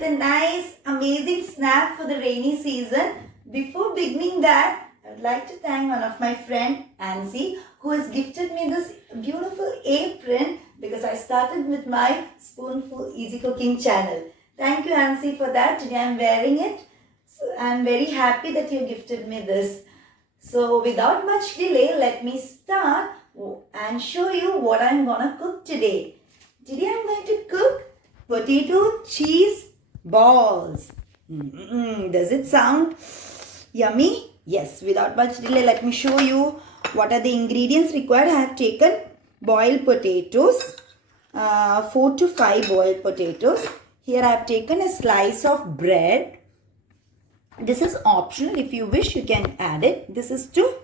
with a nice, amazing snack for the rainy season. Before beginning that, I would like to thank one of my friend, Anzi, who has gifted me this beautiful apron because I started with my Spoonful Easy Cooking channel. Thank you, Anzi, for that. Today I am wearing it. So I am very happy that you gifted me this. So without much delay, let me start and show you what I am gonna cook today. Today I am going to cook potato cheese balls. Does it sound yummy? Yes, without much delay, let me show you what are the ingredients required. I have taken boiled potatoes, 4 to 5 boiled potatoes. Here I have taken a slice of bread. This is optional. If you wish, you can add it. This is to,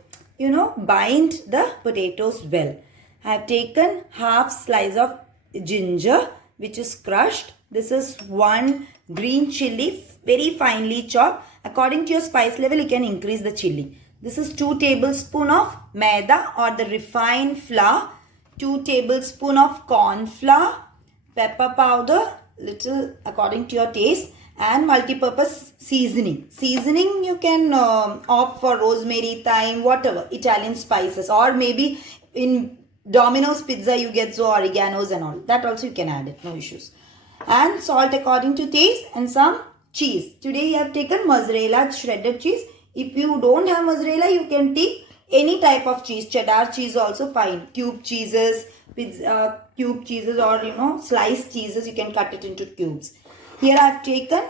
bind the potatoes well. I have taken half slice of ginger, which is crushed. This is 1 green chili, very finely chopped. According to your spice level, you can increase the chili. This is 2 tablespoons of Maida or the refined flour, 2 tablespoons of cornflour, pepper powder, little according to your taste, and multi-purpose seasoning. Seasoning you can opt for rosemary, thyme, whatever, Italian spices, or maybe in Domino's pizza you get oreganos and all. That also you can add it, no issues. And salt according to taste and some cheese. Today you have taken mozzarella shredded cheese. If you don't have mozzarella, you can take any type of cheese. Cheddar cheese also fine. Cube cheeses, cube cheeses, or sliced cheeses, you can cut it into cubes. Here I have taken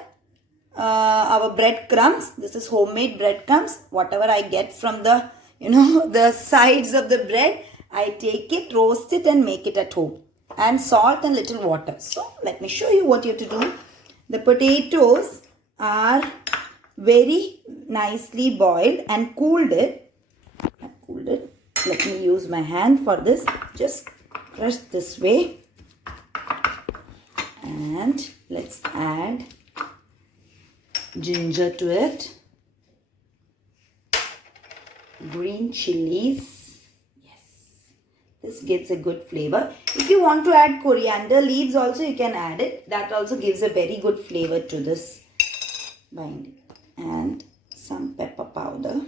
our bread crumbs. This is homemade bread crumbs. Whatever I get from the, the sides of the bread, I take it, roast it and make it at home. And salt and little water. So let me show you what you have to do. The potatoes are very nicely boiled and cooled it. I've cooled it. Let me use my hand for this. Just press this way. And let's add ginger to it. Green chilies. This gives a good flavor. If you want to add coriander leaves also, you can add it. That also gives a very good flavor to this binding. And some pepper powder.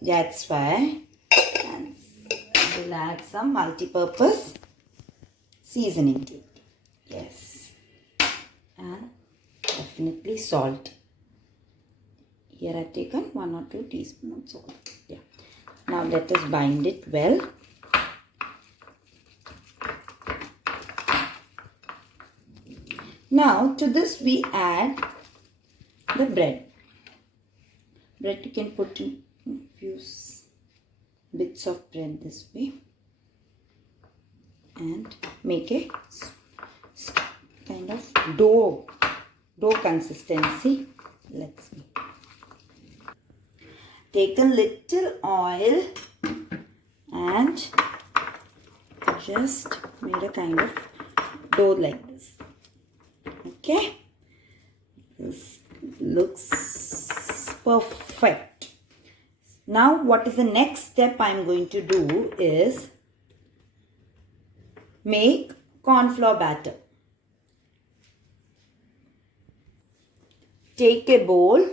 That's why. And we'll add some multi-purpose seasoning to it. Yes. And definitely salt. Here I've taken 1 or 2 teaspoons of salt. Yeah. Now let us bind it well. Now to this we add the bread. Bread you can put in a few bits of bread this way and make a kind of dough consistency. Let's see. Take a little oil and just made a kind of dough like this. Okay, this looks perfect. Now what is the next step I'm going to do is make cornflour batter. Take a bowl,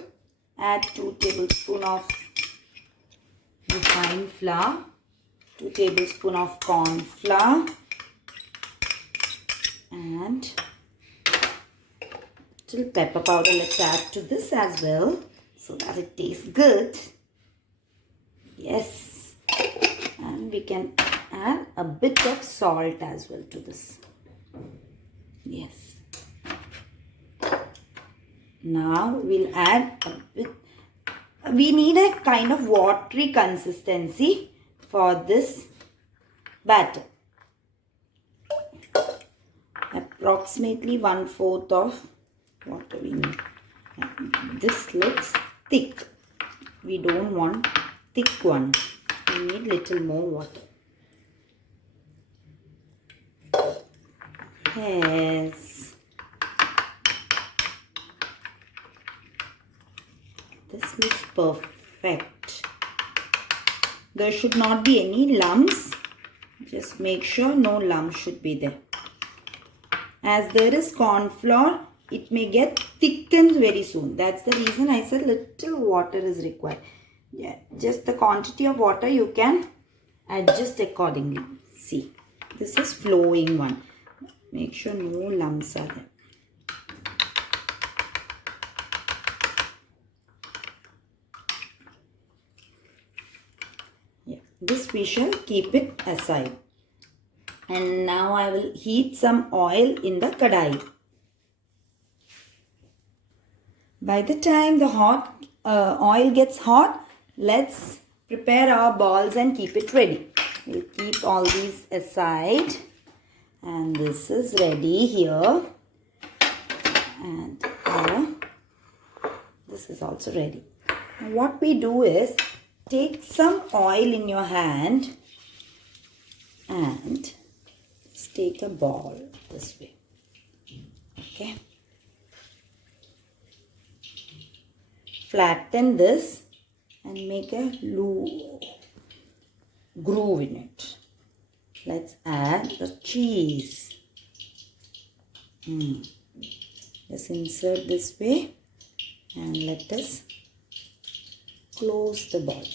add 2 tablespoons of refined flour, 2 tablespoons of corn flour, and little pepper powder. Let's add to this as well so that it tastes good. Yes, and we can add a bit of salt as well to this. Yes. Now we'll add a bit. We need a kind of watery consistency for this batter. Approximately 1/4 of water we need. This looks thick. We don't want thick one. We need little more water. Yes. This looks perfect. There should not be any lumps. Just make sure no lumps should be there. As there is corn flour, it may get thickened very soon. That's the reason I said little water is required. Yeah, just the quantity of water you can adjust accordingly. See, this is flowing one. Make sure no lumps are there. Yeah, this we shall keep it aside. And now I will heat some oil in the kadai. By the time the oil gets hot, let's prepare our balls and keep it ready. We'll keep all these aside. And this is ready here. And this is also ready. Now what we do is, take some oil in your hand and just take a ball this way. Okay. Flatten this and make a groove in it. Let's add the cheese. Just insert this way and let us close the ball.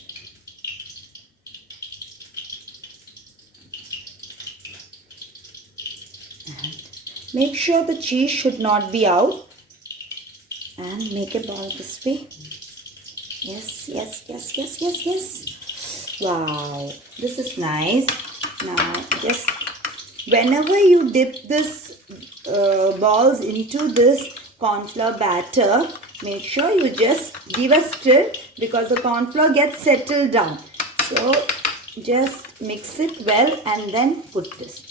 And make sure the cheese should not be out. And make a ball this way. Yes, yes, yes, yes, yes, yes. Wow, this is nice. Now, just whenever you dip this balls into this cornflour batter, make sure you just give a stir because the cornflour gets settled down. So, just mix it well and then put this.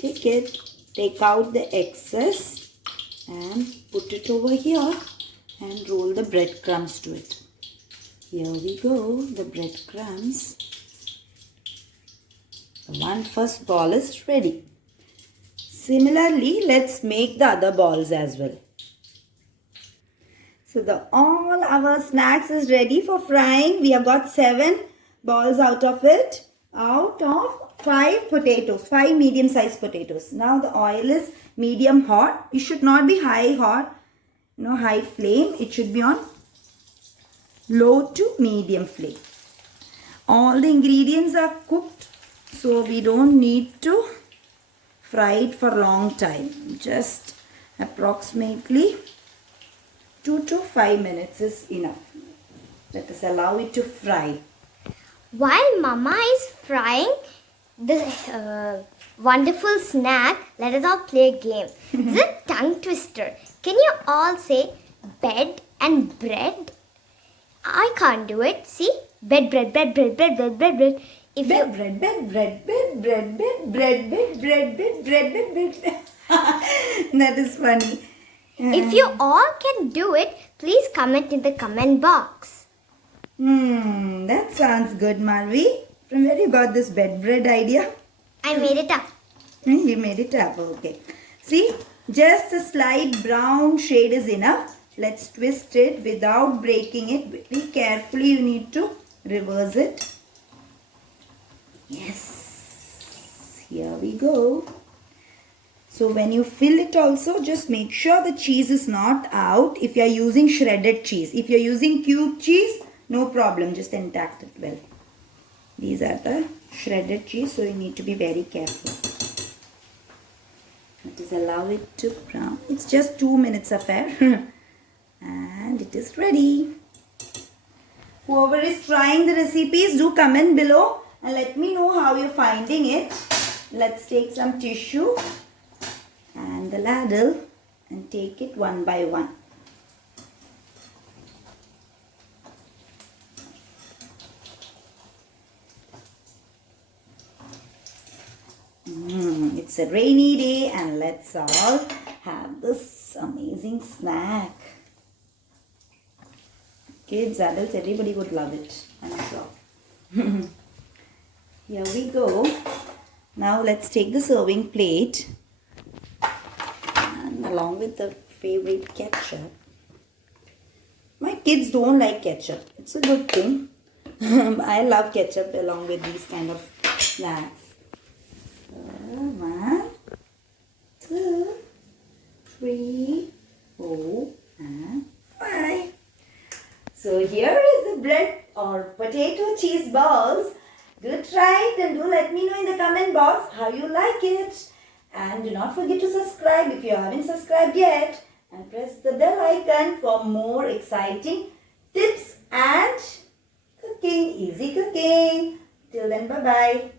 Take out the excess and put it over here and roll the breadcrumbs to it. Here we go, the breadcrumbs. The one first ball is ready. Similarly, let's make the other balls as well. So all our snacks is ready for frying. We have got 7 balls out of it. Out of 5 potatoes, 5 medium-sized potatoes. Now the oil is medium hot. It should not be high flame. It should be on low to medium flame. All the ingredients are cooked, so we don't need to fry it for a long time. Just approximately 2 to 5 minutes is enough. Let us allow it to fry. While Mama is frying the wonderful snack, let us all play a game. This is a tongue twister. Can you all say bed and bread? I can't do it. See? Bed, bread, bread, bread, bread, bread, bread, bread. If Bed, bread, bed, bread, bed, bread, bed, bread, bed, bread, bed, bread, bed, bread. That is funny. If you all can do it, please comment in the comment box. That sounds good, Marvi. From where you got this bed bread idea? I made it up. You made it up, okay. See, just a slight brown shade is enough. Let's twist it without breaking it. Very carefully, you need to reverse it. Yes, here we go. So when you fill it also, just make sure the cheese is not out if you are using shredded cheese. If you are using cube cheese, no problem, just intact it well. These are the shredded cheese, so you need to be very careful. Just allow it to brown. It's just 2 minutes affair. And it is ready. Whoever is trying the recipes, do comment below and let me know how you're finding it. Let's take some tissue and the ladle and take it one by one. It's a rainy day and let's all have this amazing snack. Kids, adults, everybody would love it, I'm sure. Here we go. Now let's take the serving plate and along with the favorite ketchup. My kids don't like ketchup. It's a good thing. I love ketchup along with these kind of snacks. So, 1, 2. So here is the bread or potato cheese balls. Do try it and do let me know in the comment box how you like it. And do not forget to subscribe if you haven't subscribed yet. And press the bell icon for more exciting tips and cooking, easy cooking. Till then, bye-bye.